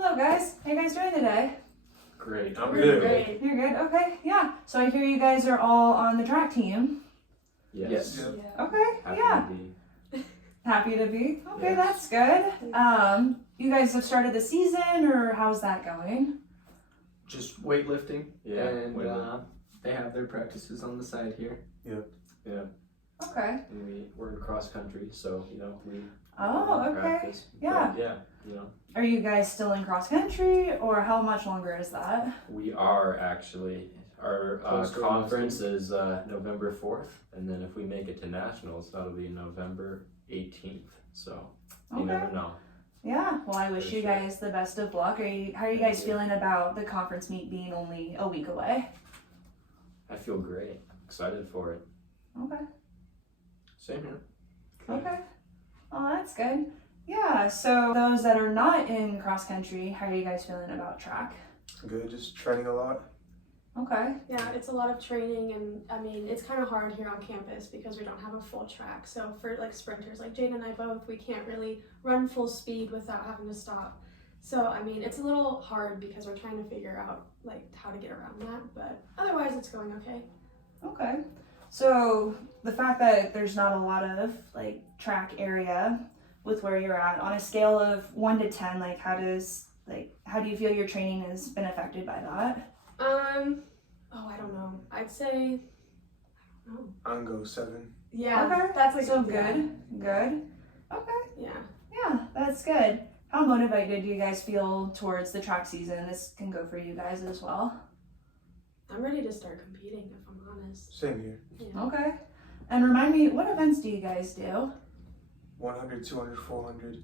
Hello guys, how you guys doing today? Great. I'm We're good. Great. You're good? Okay, yeah. So I hear you guys are all on the track team. Yes. Yeah. Okay, Happy yeah. to be. Happy to be? Okay, Yes. that's good. You guys have started the season, or how's that going? Just weightlifting. Yeah. And weightlifting. they have their practices on the side here. Yeah. Okay. And we're in cross country, so we Oh, okay. practice. Yeah. But, yeah. Are you guys still in cross country, or how much longer is that? We are actually. Our Close to conference is November 4th, and then if we make it to nationals, that'll be November 18th. So you Okay. never know. Yeah. Well, I wish For you sure. guys the best of luck. How are you guys feeling about the conference meet being only a week away? I feel great. Excited for it. Okay. Same here. Okay. Oh, that's good. Yeah, so those that are not in cross country, how are you guys feeling about track? Good, just training a lot. Okay. Yeah, it's a lot of training, and I mean, it's kind of hard here on campus because we don't have a full track. So for like sprinters, like Jane and I both, we can't really run full speed without having to stop. So I mean, it's a little hard because we're trying to figure out like how to get around that, but otherwise it's going okay. Okay. So the fact that there's not a lot of like track area with where you're at, on a scale of 1 to 10, like how do you feel your training has been affected by that? I don't know. I'd say, I don't know. I'm gonna go 7. Yeah, Okay. that's like So yeah. good. Okay. Yeah. Yeah, that's good. How motivated do you guys feel towards the track season? This can go for you guys as well. I'm ready to start competing if I'm honest. Same here. Yeah. Okay. And remind me, what events do you guys do? 100, 200, 400,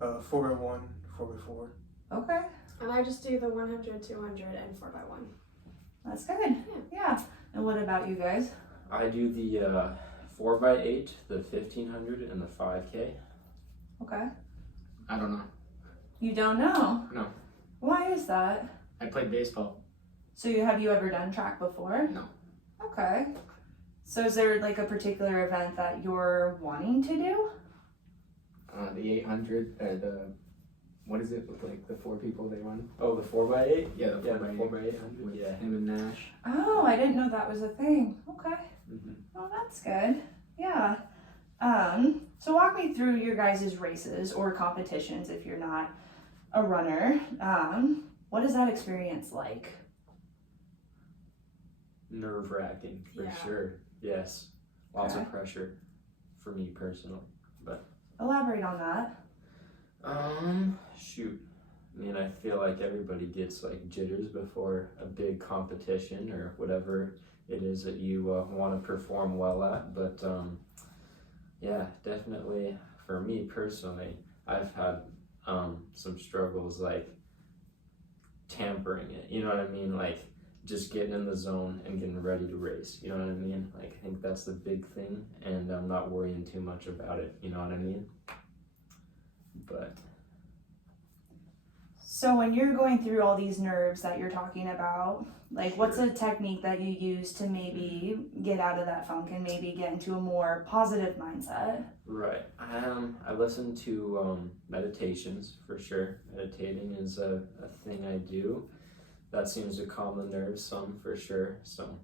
4x1, 4x4. Okay. And I just do the 100, 200, and 4x1. That's good. Yeah. And what about you guys? I do the 4x8, the 1500, and the 5K. Okay. I don't know. You don't know? No. Why is that? I played baseball. So have you ever done track before? No. Okay. So is there like a particular event that you're wanting to do? The 800, what is it with like the 4 people they run? Oh, the 4x8? Yeah, the 4x8. 4x800. With Yeah. him and Nash. Oh, I didn't know that was a thing. Okay. Mm-hmm. Well, that's good. Yeah. So walk me through your guys' races or competitions if you're not a runner. What is that experience like? Nerve-wracking, for Yeah. sure. Yes. Lots Okay. of pressure for me personally. Elaborate on that. Shoot. I mean, I feel like everybody gets like jitters before a big competition or whatever it is that you want to perform well at. But yeah, definitely for me personally, I've had some struggles like tampering it. You know what I mean? Like just getting in the zone and getting ready to race. You know what I mean? Like I think that's the big thing, and I'm not worrying too much about it. You know what I mean? But So when you're going through all these nerves that you're talking about, like what's a technique that you use to maybe get out of that funk and maybe get into a more positive mindset? right, I listen to meditations for sure. Meditating is a thing I do. That seems to calm the nerves some for sure. So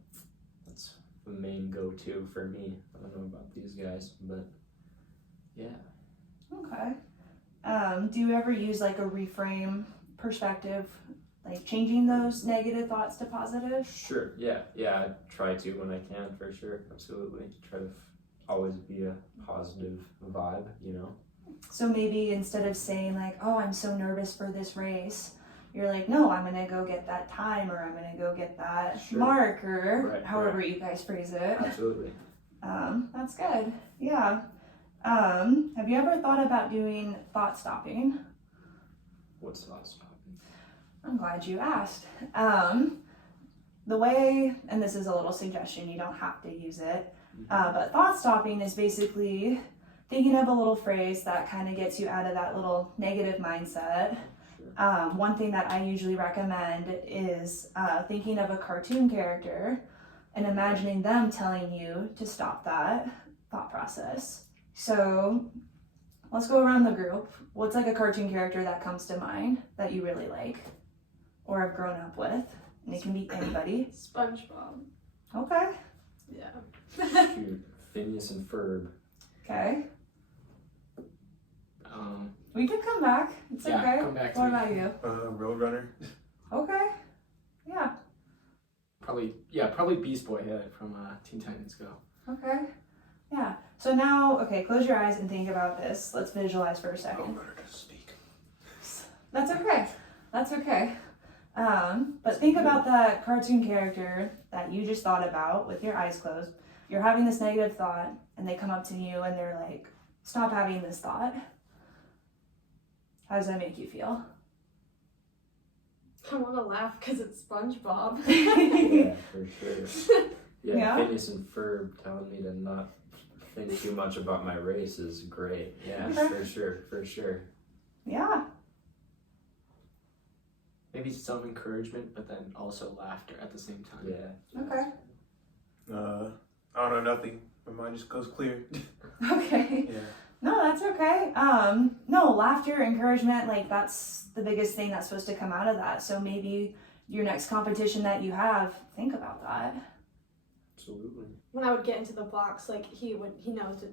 that's the main go-to for me. I don't know about these guys, but yeah. Okay. Do you ever use like a reframe perspective, like changing those negative thoughts to positive? Sure. Yeah. I try to when I can, for sure. Absolutely. Try to always be a positive vibe, you know? So maybe instead of saying like, oh, I'm so nervous for this race, you're like, no, I'm gonna go get that time, or I'm gonna go get that Sure. mark, or Right, however you guys phrase it. Absolutely. That's good. Yeah. Have you ever thought about doing thought stopping? What's not stopping? I'm glad you asked. The way, and this is a little suggestion, you don't have to use it, but thought stopping is basically thinking of a little phrase that kind of gets you out of that little negative mindset. Sure. One thing that I usually recommend is thinking of a cartoon character and imagining them telling you to stop that thought process. So let's go around the group. What's like a cartoon character that comes to mind that you really like or have grown up with? And it can be anybody. SpongeBob. Okay. Yeah. Shoot, Phineas and Ferb. Okay. Um, We can come back. It's yeah, okay. come back to What me. about you? Roadrunner. Okay. Yeah. Probably Beast Boy from Teen Titans Go. Okay. Yeah. So now, okay, close your eyes and think about this. Let's visualize for a second. Roadrunner doesn't speak. That's okay. That's okay. But think about that cartoon character that you just thought about with your eyes closed. You're having this negative thought, and they come up to you and they're like, stop having this thought. How does that make you feel? I want to laugh because it's SpongeBob. Yeah, for sure. Yeah, Yeah? Phineas and Ferb telling me to not think too much about my race is great. Yeah, Okay. for sure. Yeah. Maybe some encouragement, but then also laughter at the same time. Yeah. Okay. I don't know, nothing. My mind just goes clear. Okay. Yeah. No, that's okay. No, laughter, encouragement, like that's the biggest thing that's supposed to come out of that. So maybe your next competition that you have, think about that. Absolutely. When I would get into the blocks, like he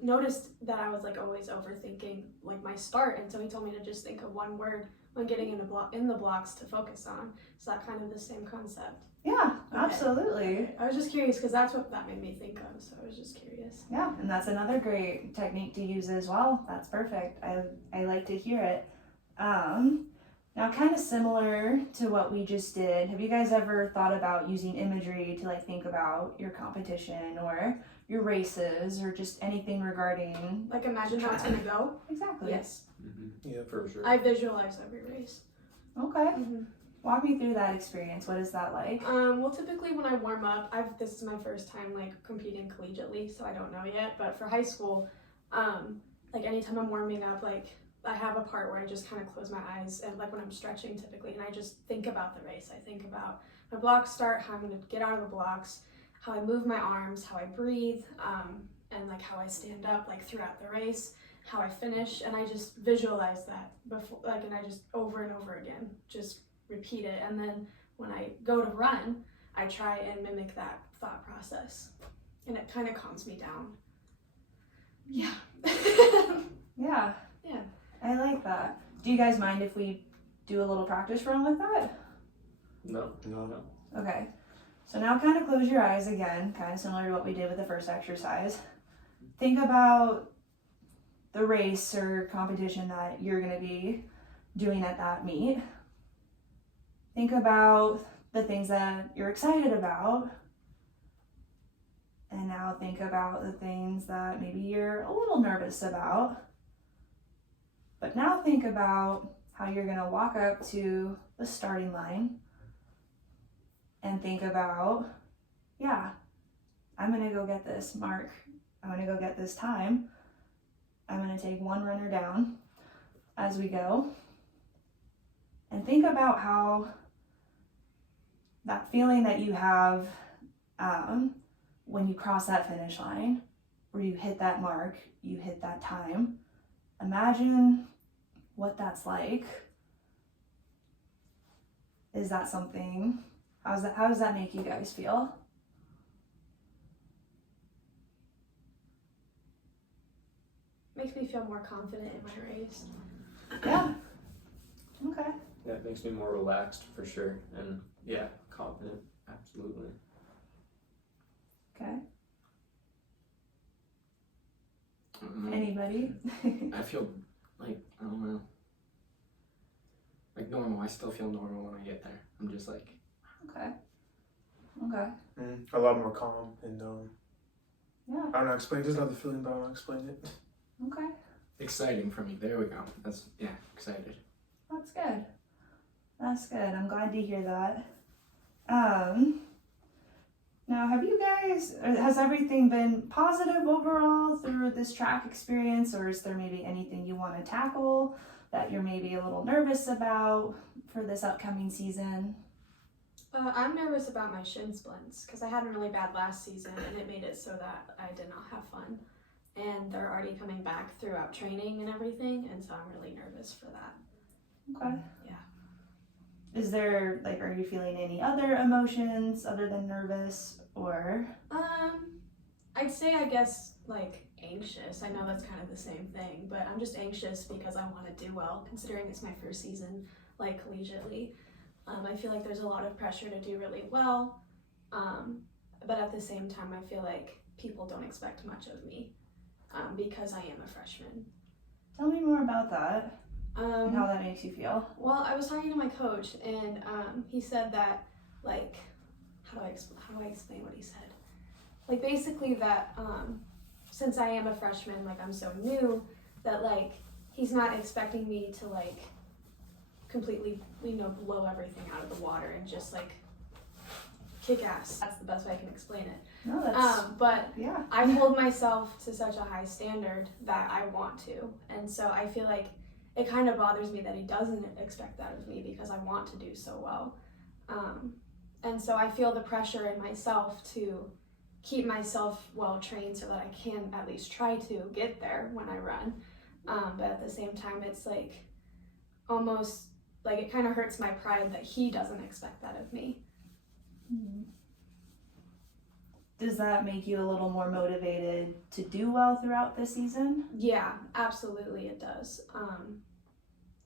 noticed that I was like always overthinking like my start, and so he told me to just think of one word when getting in the blocks to focus on. So that kind of the same concept. Yeah, Okay. absolutely. I was just curious because that's what that made me think of. So I was just curious. Yeah, and that's another great technique to use as well. That's perfect. I like to hear it. Now, kind of similar to what we just did, have you guys ever thought about using imagery to like think about your competition or your races or just anything regarding? Like imagine how it's gonna go. Exactly. Yes, Yeah. For sure. I visualize every race. Okay. Walk me through that experience. What is that like? Well, typically when I warm up, this is my first time like competing collegiately, so I don't know yet. But for high school, like anytime I'm warming up, like I have a part where I just kind of close my eyes and like when I'm stretching typically, and I just think about the race. I think about my blocks start, how I'm gonna get out of the blocks, how I move my arms, how I breathe, and like how I stand up like throughout the race, how I finish, and I just visualize that before, like, and I just over and over again just repeat it, and then when I go to run, I try and mimic that thought process, and it kind of calms me down. Yeah. Yeah. Yeah. I like that. Do you guys mind if we do a little practice run with that? No. Okay. So now kind of close your eyes again, kind of similar to what we did with the first exercise. Think about the race or competition that you're going to be doing at that meet. Think about the things that you're excited about. And now think about the things that maybe you're a little nervous about. But now think about how you're going to walk up to the starting line and think about, yeah, I'm going to go get this mark. I'm going to go get this time. I'm going to take one runner down as we go. And think about how that feeling that you have when you cross that finish line, where you hit that mark, you hit that time. Imagine what that's like. Is that something? How does that make you guys feel? Makes me feel more confident in my race. Yeah. Okay. Yeah, it makes me more relaxed for sure, and yeah, confident. Absolutely. Okay. Mm-hmm. Anybody? I feel like, I don't know, like normal. I still feel normal when I get there. I'm just like, Okay. Okay. A lot more calm and Yeah. I don't know, explain. There's another feeling, but I don't know, explain it. Okay. exciting for me. There we go. That's, yeah, excited. That's good. That's good. I'm glad to hear that. Now, have you guys, has everything been positive overall through this track experience, or is there maybe anything you want to tackle that you're maybe a little nervous about for this upcoming season? I'm nervous about my shin splints because I had them really bad last season and it made it so that I did not have fun. and they're already coming back throughout training and everything, and so I'm really nervous for that. Okay. Yeah. Is there, like, are you feeling any other emotions other than nervous, or? I'd say, I guess, like, anxious. I know that's kind of the same thing, but I'm just anxious because I want to do well, considering it's my first season, like, collegiately. I feel like there's a lot of pressure to do really well, but at the same time, I feel like people don't expect much of me because I am a freshman. Tell me more about that and how that makes you feel. Well, I was talking to my coach, and he said that, like, how do I explain what he said? Like, basically that since I am a freshman, like, I'm so new, that, like, he's not expecting me to, like, completely, blow everything out of the water and just, like, kick ass. That's the best way I can explain it. No, that's, but yeah. I hold myself to such a high standard that I want to. And so I feel like it kind of bothers me that he doesn't expect that of me because I want to do so well. And so I feel the pressure in myself to keep myself well trained so that I can at least try to get there when I run. But at the same time, it's like almost like it kind of hurts my pride that he doesn't expect that of me. Does that make you a little more motivated to do well throughout the season? Yeah, absolutely it does.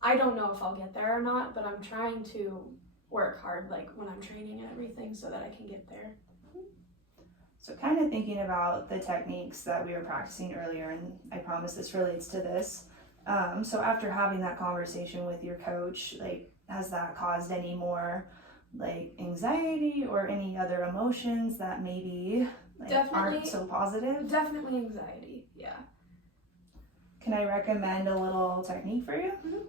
I don't know if I'll get there or not, but I'm trying to work hard, like when I'm training and everything, so that I can get there. So kind of thinking about the techniques that we were practicing earlier, and I promise this relates to this. So after having that conversation with your coach, like, has that caused any more, like, anxiety or any other emotions that maybe, like, aren't so positive? Definitely anxiety, yeah. Can I recommend a little technique for you? Mhm.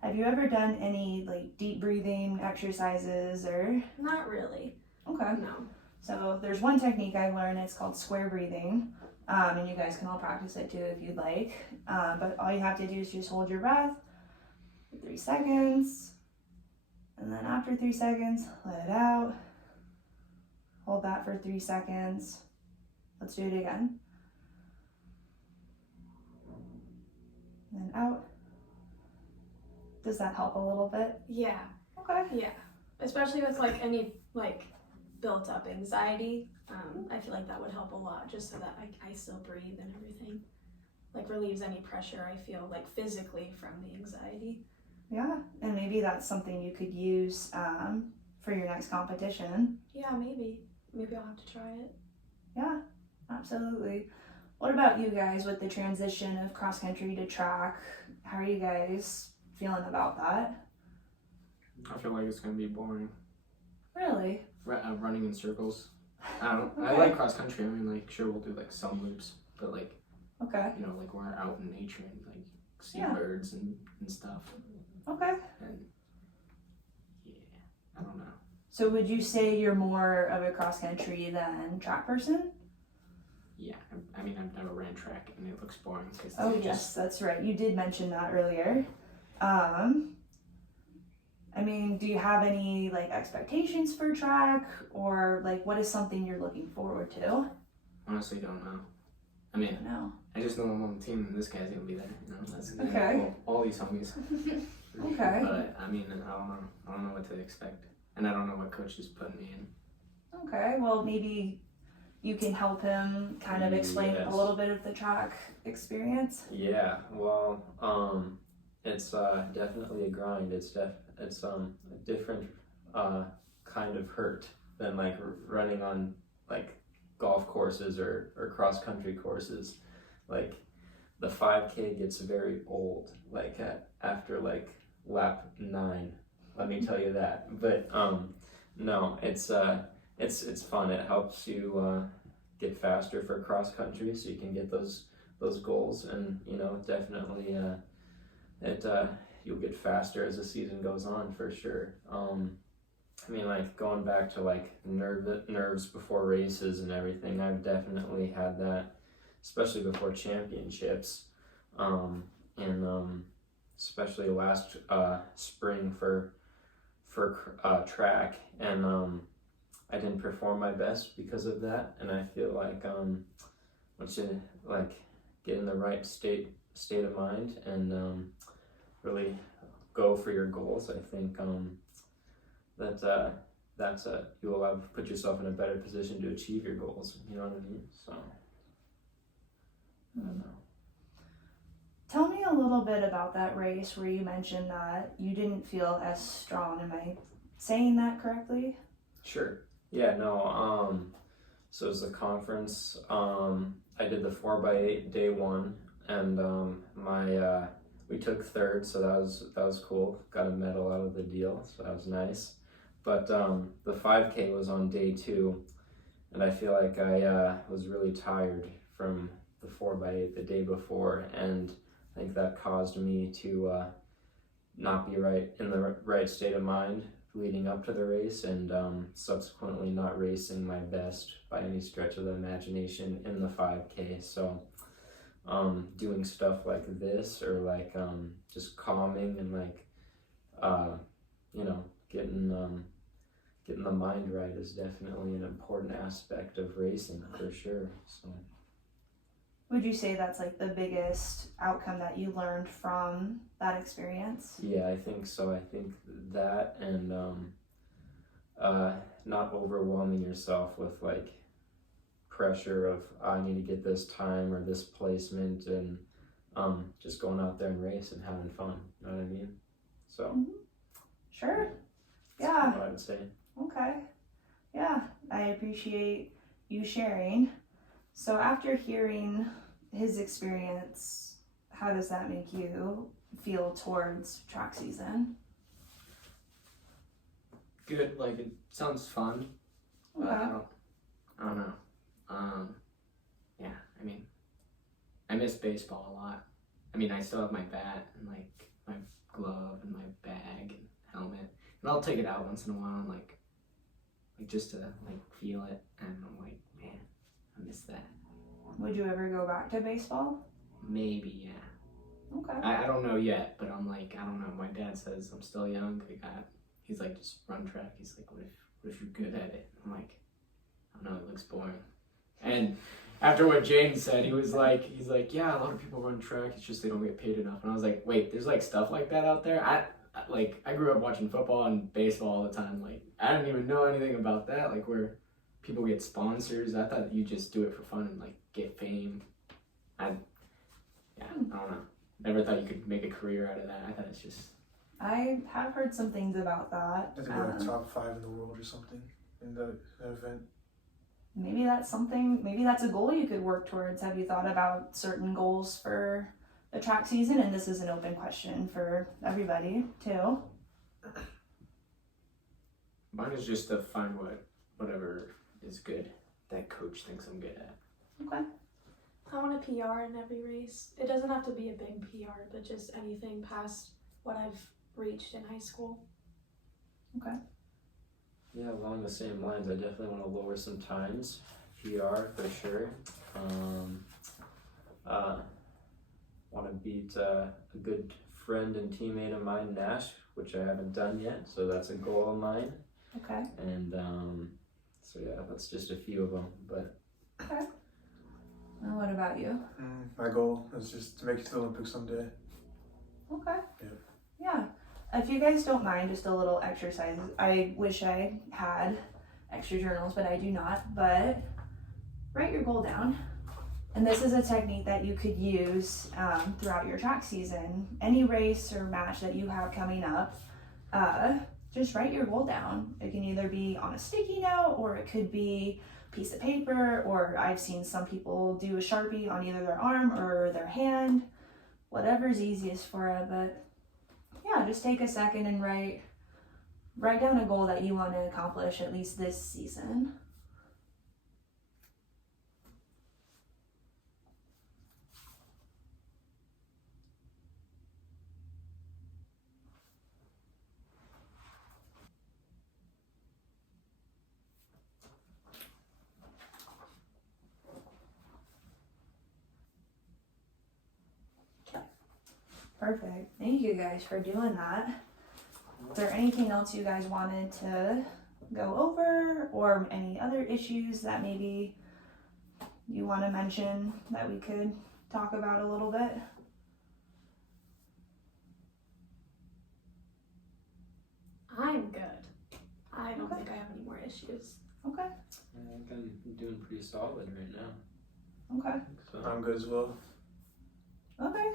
Have you ever done any, like, deep breathing exercises or? Not really, Okay. no. So there's one technique I learned, it's called square breathing, and you guys can all practice it too if you'd like, but all you have to do is just hold your breath for 3 seconds, and then after 3 seconds, let it out, hold that for 3 seconds, let's do it again, and then out. Does that help a little bit? Yeah, Okay. yeah. Especially with, like, any, like, built up anxiety, I feel like that would help a lot, just so that I still breathe and everything. Like, relieves any pressure I feel, like, physically from the anxiety. Yeah, and maybe that's something you could use for your next competition. Yeah, maybe I'll have to try it. Yeah, absolutely. What about you guys with the transition of cross country to track? How are you guys feeling about that? I feel like it's gonna be boring. Really? Running in circles. I don't. I Okay. like cross country. I mean, like, sure, we'll do like some loops, but like, Okay. like we're out in nature and like see Yeah. birds and stuff. Okay. And yeah, I don't know. So would you say you're more of a cross country than track person? Yeah, I mean, I've never ran track and it looks boring. Cause Oh it's yes, that's right. You did mention that earlier. I mean, do you have any, like, expectations for track, or, like, what is something you're looking forward to? honestly don't know. I mean, No. I just know I'm on the team and this guy's gonna be there. That's Okay. all these homies. Okay. But I mean, I don't know. I don't know what to expect, and I don't know what coach is putting me in. Okay, well, maybe you can help him kind of explain Yes. a little bit of the track experience. Yeah, well, it's definitely a grind. It's a different kind of hurt than like running on like golf courses or cross country courses. Like the 5K gets very old like after like lap 9. Let me tell you that. But no, it's fun. It helps you get faster for cross country, so you can get those goals, and definitely you'll get faster as the season goes on for sure. I mean, like going back to like nerves before races and everything, I've definitely had that, especially before championships, and especially last spring for track, and I didn't perform my best because of that, and I feel like once you like get in the right state of mind and really go for your goals. I think you'll have put yourself in a better position to achieve your goals. You know what I mean? So I don't know. Tell me a little bit about that race where you mentioned that you didn't feel as strong. Am I saying that correctly? Sure. Yeah, no, so it was the conference. I did the 4x8 day one, and we took third, so that was cool. Got a medal out of the deal, so that was nice. But the 5K was on day two, and I feel like I was really tired from the 4x8 the day before, and I think that caused me to not be in the right state of mind leading up to the race, and subsequently not racing my best by any stretch of the imagination in the 5K. So doing stuff like this, or like just calming and like getting the mind right is definitely an important aspect of racing for sure. So Would you say that's like the biggest outcome that you learned from that experience? yeah, I think so. I think that, and not overwhelming yourself with like pressure of I need to get this time or this placement, and just going out there and race and having fun. You know what I mean? So Sure. that's Yeah. what I would say. Okay. Yeah, I appreciate you sharing. So after hearing his experience, how does that make you feel towards track season? Good, like it sounds fun. But Okay. I don't know. Yeah, I mean, I miss baseball a lot. I mean, I still have my bat and like my glove and my bag and helmet, and I'll take it out once in a while and like just to like feel it, and I'm like, man, I miss that. Would you ever go back to baseball? Maybe, yeah. Okay. I don't know yet, but I'm like, I don't know. My dad says I'm still young. He's like, just run track. He's like, what if you're good at it? I'm like, I don't know, it looks boring. And after what Jaden said, he's like, yeah, a lot of people run track. It's just they don't get paid enough. And I was like, wait, there's like stuff like that out there. I grew up watching football and baseball all the time. Like, I didn't even know anything about that. Like, where people get sponsors. I thought you just do it for fun and like get fame. I don't know. Never thought you could make a career out of that. I thought it's just. I have heard some things about that. I think we're like top 5 in the world or something in that event. Maybe that's a goal you could work towards. Have you thought about certain goals for the track season? And this is an open question for everybody too. Mine is just to find whatever is good that coach thinks I'm good at. Okay. I want a PR in every race. It doesn't have to be a big PR, but just anything past what I've reached in high school. Okay. Yeah, along the same lines, I definitely want to lower some times. PR for sure. Want to beat a good friend and teammate of mine, Nash, which I haven't done yet, so that's a goal of mine. Okay. And so yeah, that's just a few of them. But Okay. And what about you? My goal is just to make it to the Olympics someday. Okay. Yeah. If you guys don't mind, just a little exercise. I wish I had extra journals, but I do not. But write your goal down. And this is a technique that you could use throughout your track season. Any race or match that you have coming up, just write your goal down. It can either be on a sticky note, or it could be a piece of paper, or I've seen some people do a Sharpie on either their arm or their hand. Whatever's easiest for you, but yeah, just take a second and write down a goal that you want to accomplish at least this season. Perfect. Thank you guys for doing that. Is there anything else you guys wanted to go over, or any other issues that maybe you want to mention that we could talk about a little bit? I'm good. I don't Okay. think I have any more issues. Okay. I think I'm doing pretty solid right now. Okay. So I'm good as well. Okay.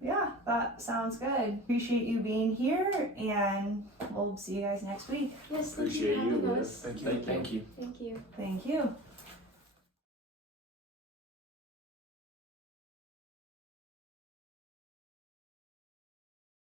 Yeah, that sounds good. Appreciate you being here, and we'll see you guys next week. Yes, thank appreciate you for you. having Liv. us. Thank you. Thank you. Thank you. Thank you.